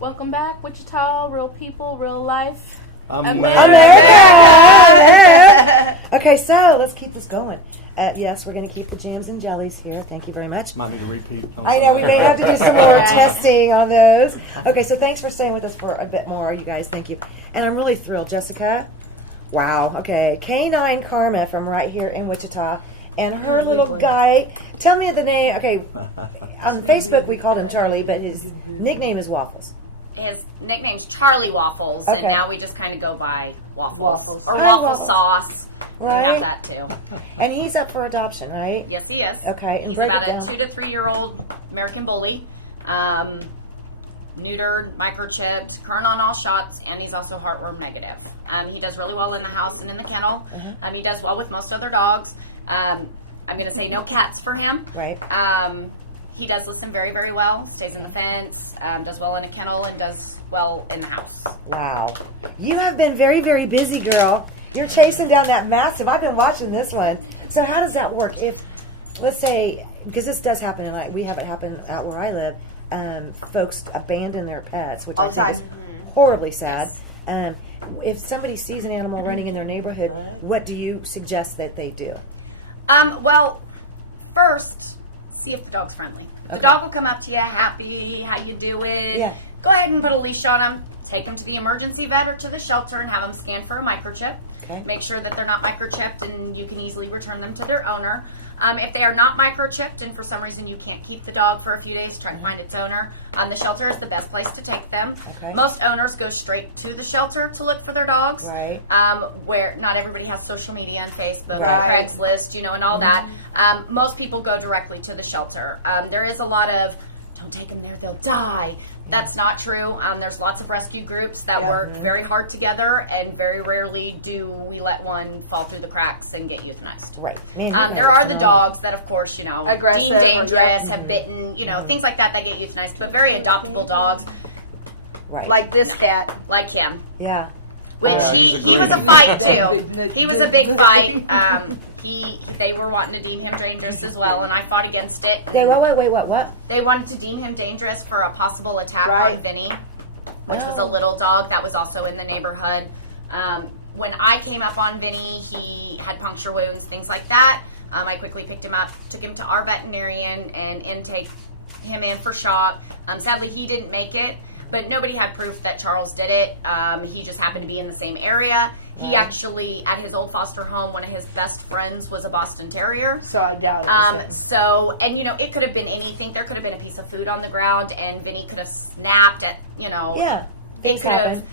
Welcome back, Wichita, real people, real life. America! Okay, so let's keep this going. Yes, we're going to keep the jams and jellies here. Thank you very much. Might need to repeat. I know, we may have to do some more testing on those. Okay, so thanks for staying with us for a bit more, you guys. Thank you. And I'm really thrilled. Jessica? Wow. Okay. Canine Karma from right here in Wichita. And her little guy, tell me the name. Okay, on Facebook we called him Charlie, but his nickname is Waffles. His nickname's Charlie Waffles, Okay. and now we just kind of go by Waffles. Or Hi, Waffle Waffles. Sauce. Right. We have that too. And he's up for adoption, right? Yes, he is. Okay, and He's break it about down. a 2 to 3 year old American Bully. Neutered, microchipped, current on all shots, and he's also heartworm negative. He does really well in the house and in the kennel. He does well with most other dogs. I'm going to say no cats for him. Right. He does listen very, very well, stays in the fence, does well in a kennel, and does well in the house. Wow. You have been very, very busy, girl. You're chasing down that mastiff. I've been watching this one. So how does that work? If, let's say, because this does happen, and we have it happen out where I live, folks abandon their pets, which I think is horribly sad. If somebody sees an animal running in their neighborhood, what do you suggest that they do? Well, first, see if the dog's friendly. The Okay. dog will come up to you, happy, how you doing? Yeah. Go ahead and put a leash on him. Take them to the emergency vet or to the shelter and have them scanned for a microchip. Okay. Make sure that they're not microchipped and you can easily return them to their owner. If they are not microchipped and for some reason you can't keep the dog for a few days, try to find its owner. The shelter is the best place to take them. Okay. Most owners go straight to the shelter to look for their dogs. Right. Where not everybody has social media and Facebook, Right. and Craigslist, and all that. Most people go directly to the shelter. There is a lot of, don't take them there, they'll die. That's not true. There's lots of rescue groups that work very hard together, and very rarely do we let one fall through the cracks and get euthanized. Right. Man, There are the dogs that, of course, Aggressive deemed or dangerous, have bitten, things like that get euthanized. But very adoptable dogs, Right. Like this cat. like him. Yeah. Which Yeah, he he's a was a great- fight too. He was a big fight. They were wanting to deem him dangerous as well, and I fought against it. Wait, what? They wanted to deem him dangerous for a possible attack Right. on Vinny, which was a little dog that was also in the neighborhood. When I came up on Vinny, he had puncture wounds, things like that. I quickly picked him up, took him to our veterinarian, and intake him in for shock. Sadly, he didn't make it. But nobody had proof that Charles did it. He just happened to be in the same area. He actually, at his old foster home, one of his best friends was a Boston Terrier. So I doubt it. It could have been anything. There could have been a piece of food on the ground, and Vinny could have snapped at, Yeah. Things could have- happen.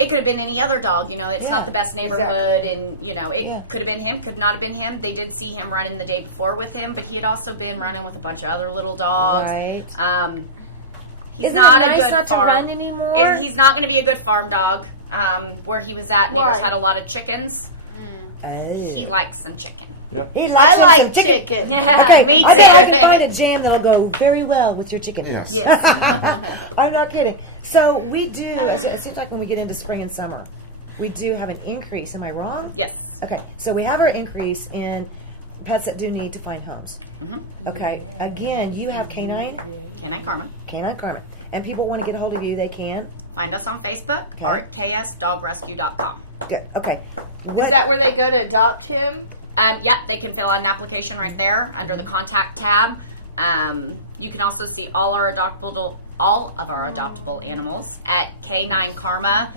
It could have been any other dog. It's Yeah, not the best neighborhood, and, it Yeah. could have been him, could not have been him. They did see him running the day before with him, but he had also been running with a bunch of other little dogs. Right. He's Isn't not it a nice good not to farm- run anymore? And he's not going to be a good farm dog. Where he was at, neighbors Why? had a lot of chickens. He Oh. likes some chicken. He likes I like some chicken. chicken. Okay, Me I bet too. I can find a jam that'll go very well with your chicken. Yes. I'm not kidding. So we do, it seems like when we get into spring and summer, we do have an increase. Am I wrong? Yes. Okay, so we have our increase in pets that do need to find homes. Mm-hmm. Okay, again, you have Canine Carmen. Carmen. And people want to get a hold of you, they can. Find us on Facebook Okay. or at ksdogrescue.com. Good. Okay. What? Is that where they go to adopt him? They can fill out an application right there under the contact tab. You can also see all of our adoptable animals at K9 Karma,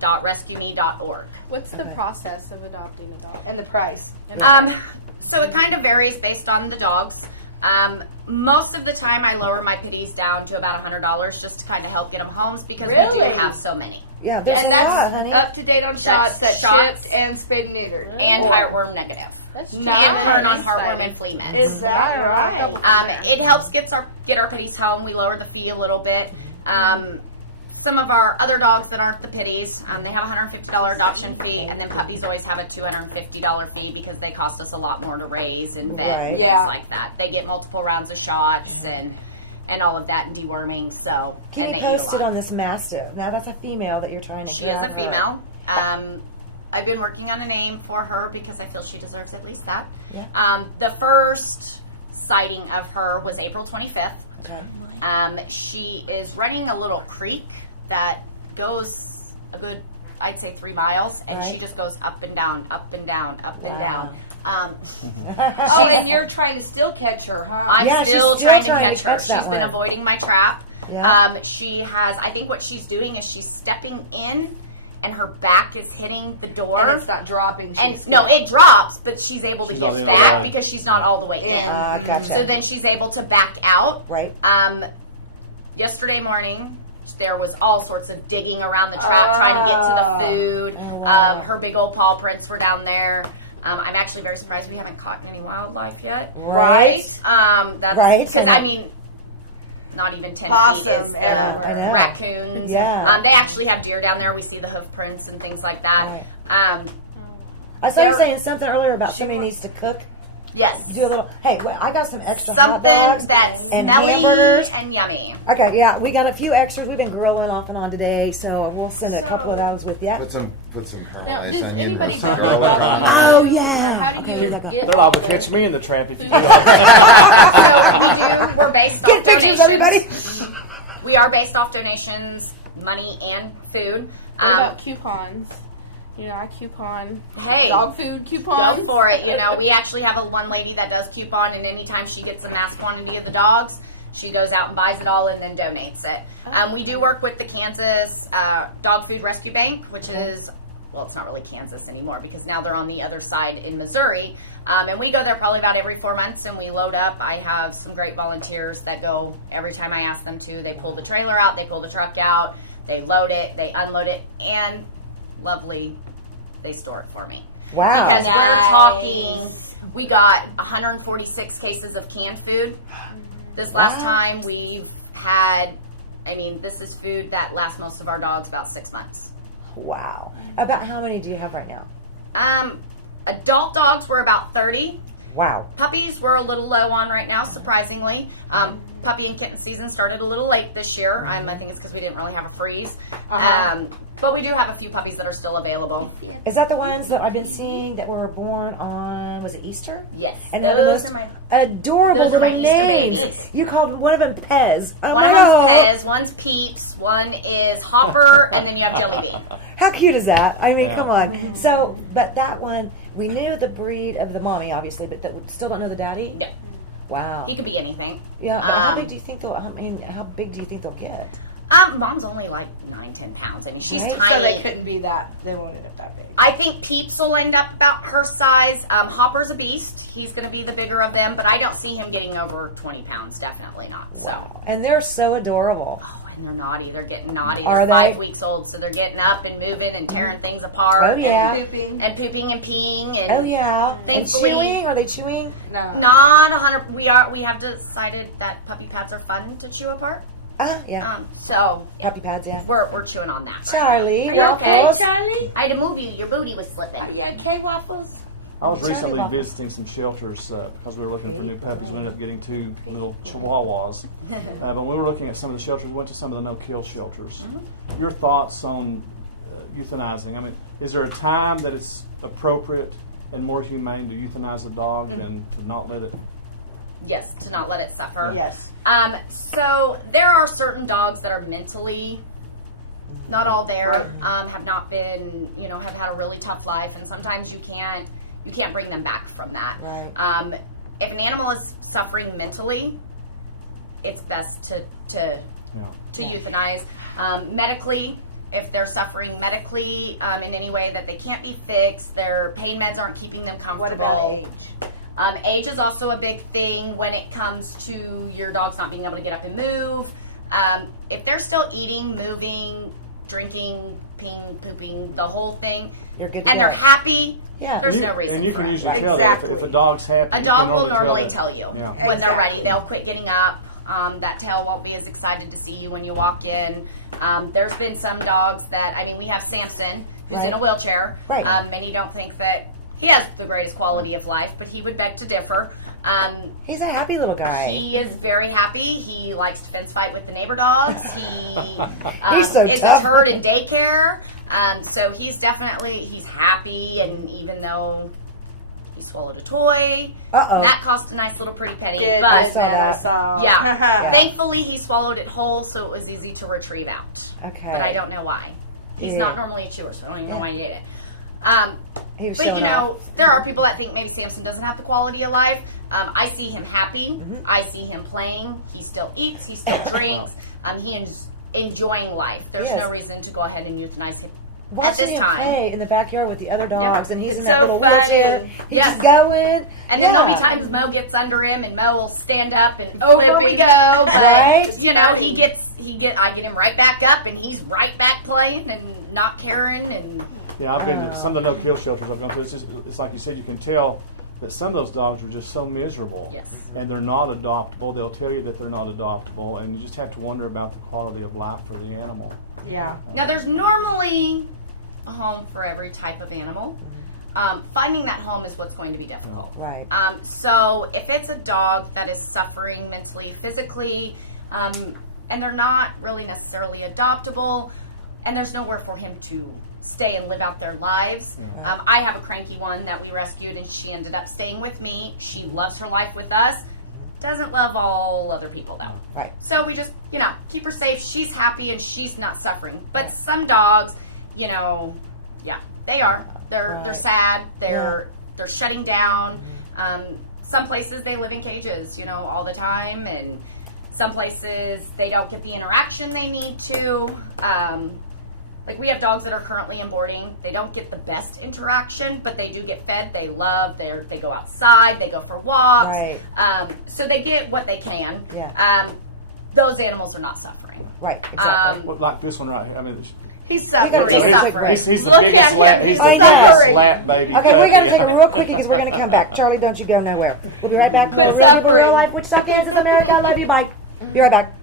ks.rescueme.org. What's the Okay. process of adopting a dog? And the price. So it kind of varies based on the dogs. Most of the time I lower my pitties down to about $100 just to kind of help get them homes because we Really? do have so many. Yeah, there's and a that's lot, honey. up to date on shots that shots. shipped and spayed and neutered. And heartworm negative. That's Nice. And turn on heartworm exciting. and flea meds. Is that right? It helps get our pitties home. We lower the fee a little bit. Some of our other dogs that aren't the pitties, they have a $150 adoption fee, and then puppies always have a $250 fee because they cost us a lot more to raise and vet Right. and things Yeah. like that. They get multiple rounds of shots and all of that and deworming. So Keep and me they eat a posted lot. on this mastiff. Now that's a female that you're trying to She grab is a her. female. I've been working on a name for her because I feel she deserves at least that. Yeah. The first sighting of her was April 25th. Okay. She is running a little creek that goes a good, I'd say 3 miles, and Right. she just goes up and down, up and down, up and down. Oh, and you're trying to still catch her, huh? I'm Yeah, she's still still trying trying to to catch her. catch that She's been one. avoiding my trap. Yeah. She has, I think what she's doing is she's stepping in, and her back is hitting the door. And it's not dropping. And no, it drops, but she's able to She's get not in back the way. because she's not all the way in. Gotcha. So then she's able to back out. Right. Yesterday morning, there was all sorts of digging around the trap, trying to get to the food. Oh, wow. Her big old paw prints were down there. I'm actually very surprised we haven't caught any wildlife yet. Right. That's Right. because I mean, not even 10 feet Possum is everywhere. I know. raccoons. Yeah. They actually have deer down there. We see the hoof prints and things like that. Right. I saw you There- saying something earlier about somebody needs to cook. Yes. Do a little. Hey, wait, I got some extra hot Something dogs that's and smelly hamburgers. and yummy. Okay, yeah, we got a few extras. We've been grilling off and on today, so we'll send a couple of those with you. Put some caramelized does onion or anybody some have garlic like on it. Oh yeah. How do Okay, you we got get- They're liable to catch me in the trap if you do that. So we're based Get off pictures, donations. everybody. We are based off donations, money and food. What about coupons? You know, I coupon Hey, dog food coupons. go for it. You know, we actually have one lady that does coupon, and anytime she gets a mass quantity of the dogs, she goes out and buys it all and then donates it. We do work with the Kansas Dog Food Rescue Bank, which is, well, it's not really Kansas anymore because now they're on the other side in Missouri. And we go there probably about every 4 months and we load up. I have some great volunteers that go every time I ask them to. They pull the trailer out, they pull the truck out, they load it, they unload it, and lovely, they store it for me. Wow. Because we're talking, we got 146 cases of canned food. This last Wow. time we've had, I mean, this is food that lasts most of our dogs about 6 months. Wow. About how many do you have right now? Adult dogs were about 30. Wow. Puppies we're a little low on right now, surprisingly. Puppy and kitten season started a little late this year. I think it's because we didn't really have a freeze. But we do have a few puppies that are still available. Is that the ones that I've been seeing that were born on, was it Easter? Yes. And they have the those most are my adorable those are little my Easter names. babies. You called one of them Pez. Oh one my of God. them's Pez, one's Peeps, one is Hopper, and then you have Jelly Bean. How cute is that? I mean, Yeah. come on. So, but that one, we knew the breed of the mommy, obviously, but that we still don't know the daddy? No. Wow. He could be anything. Yeah, but how Um, big do you think they'll, I mean, how big do you think they'll get? Mom's only like 9-10 pounds. I mean, she's Right. tiny. So they couldn't be that. They won't end up that big. I think Peeps will end up about her size. Hopper's a beast. He's going to be the bigger of them, but I don't see him getting over 20 pounds. Definitely not. So. Wow. And they're so adorable. Oh, and they're naughty. They're getting naughty. Are They're they? 5 weeks old, so they're getting up and moving and tearing things apart. Oh, yeah. Pooping. And pooping and peeing. And Oh, yeah. And Thankfully- chewing? Are they chewing? No. Not 100. We have decided that puppy pads are fun to chew apart. Yeah. So Puppy pads, yeah. we're chewing on that. Charlie, Are you okay, waffles. Charlie? I had to move you. Your booty was slipping. Are you okay, Waffles? I was Charlie recently Waffles. visiting some shelters because we were looking for new puppies. We ended up getting 2 little chihuahuas. But when we were looking at some of the shelters, we went to some of the no-kill shelters. Your thoughts on euthanizing? I mean, is there a time that it's appropriate and more humane to euthanize a dog than to not let it? Yes, to not let it suffer. Yes. So there are certain dogs that are mentally not all there, have not been, have had a really tough life, and sometimes you can't bring them back from that. Right. If an animal is suffering mentally, it's best to euthanize. Medically, if they're suffering medically in any way that they can't be fixed, their pain meds aren't keeping them comfortable. What about age? Age is also a big thing when it comes to your dog's not being able to get up and move. If they're still eating, moving, drinking, peeing, pooping, the whole thing, You're good to and go. they're happy, Yeah. there's And no reason And you for can it. usually tell that if a dog's happy. A you dog can will normally that. tell you Yeah. when they're ready. Exactly. They'll quit getting up. That tail won't be as excited to see you when you walk in. There's been some dogs that, we have Samson, who's Right. in a wheelchair. Right. Many don't think that he has the greatest quality of life, but he would beg to differ. He's a happy little guy. He is very happy. He likes to fence fight with the neighbor dogs. He He's so is tough. a herd in daycare. So he's happy, and even though He swallowed a toy. Uh-oh. That cost a nice little pretty penny. Good. I But saw that. yeah. Thankfully, he swallowed it whole, so it was easy to retrieve out. Okay. But I don't know why. He's Yeah. not normally a chewer, so I don't even know why he ate it. He was But showing you know, off. there are people that think maybe Samson doesn't have the quality of life. I see him happy. Mm-hmm. I see him playing. He still eats. He still drinks. He is enjoying life. There's Yes. no reason to go ahead and euthanize him at Watching this him time. play in the backyard with the other dogs, and he's It's in that so little funny. wheelchair. He's Yes. just going. And yeah. then there'll be times Mo gets under him, and Mo will stand up, and over we go. But, Right? you know, I get him right back up, and he's right back playing and not caring. And Yeah, I've been to some of the no-kill shelters I've gone to. It's like you said, you can tell that some of those dogs are just so miserable. Yes. And they're not adoptable. They'll tell you that they're not adoptable, and you just have to wonder about the quality of life for the animal. Yeah. now there's normally a home for every type of animal. Finding that home is what's going to be difficult. Right. So if it's a dog that is suffering mentally, physically, and they're not really necessarily adoptable, and there's nowhere for him to stay and live out their lives. Right. I have a cranky one that we rescued, and she ended up staying with me. She loves her life with us. Doesn't love all other people though. Right. So we just, keep her safe. She's happy and she's not suffering. But some dogs, they are. They're Right. sad. They're shutting down. Some places they live in cages, all the time, and some places they don't get the interaction they need to. Like we have dogs that are currently in boarding. They don't get the best interaction, but they do get fed. They love. They go outside. They go for walks. Right. So they get what they can. Yeah. Those animals are not suffering. Right. Exactly. Well, like this one right here. I mean, He's We gotta suffering. take a quick suffering. break. he's the Look biggest at him. lap. He's the I know. biggest lap baby. Okay, we got to puppy. take a real quickie because we're going to come back. Charlie, don't you go nowhere. We'll be right back. More real people, real life. Wichita, Kansas, America. I love you. Bye. Be right back.